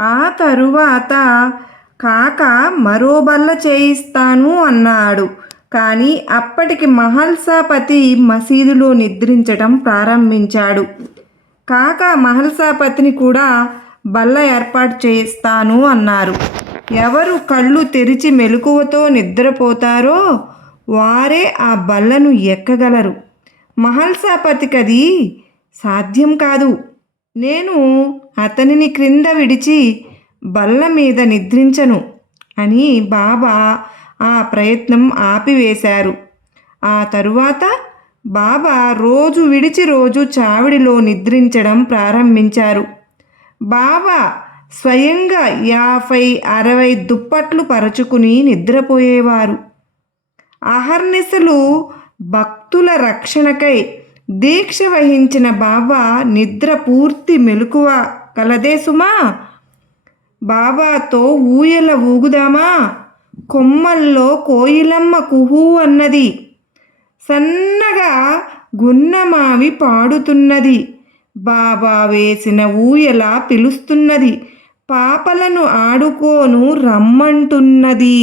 ఆ తరువాత కాక మరో బల్ల చేయిస్తాను అన్నాడు. కానీ అప్పటికి మహల్సాపతి మసీదులో నిద్రించటం ప్రారంభించాడు. కాక మహల్సాపతిని కూడా బల్ల ఏర్పాటు చేయిస్తాను అన్నారు. ఎవరు కళ్ళు తెరిచి మెలకువతో నిద్రపోతారో వారే ఆ బల్లను ఎక్కగలరు. మహల్సాపతికది సాధ్యం కాదు. నేను అతనిని క్రింద విడిచి బల్ల మీద నిద్రించను అని బాబా ఆ ప్రయత్నం ఆపివేశారు. ఆ తరువాత బాబా రోజు విడిచి రోజు చావిడిలో నిద్రించడం ప్రారంభించారు. బాబా స్వయంగా 50-60 దుప్పట్లు పరచుకుని నిద్రపోయేవారు. అహర్నిశలు భక్తుల రక్షణకై దీక్ష వహించిన బాబా నిద్ర పూర్తి మెలకువ కలదే సుమా. బాబాతో ఊయల ఊగుదామా? కొమ్మల్లో కోయిలమ్మ కుహూ అన్నది. సన్నగా గున్నమావి పాడుతున్నది. బాబా వేసిన ఊయల పిలుస్తున్నది. పాపలను ఆడుకోను రమ్మంటున్నది.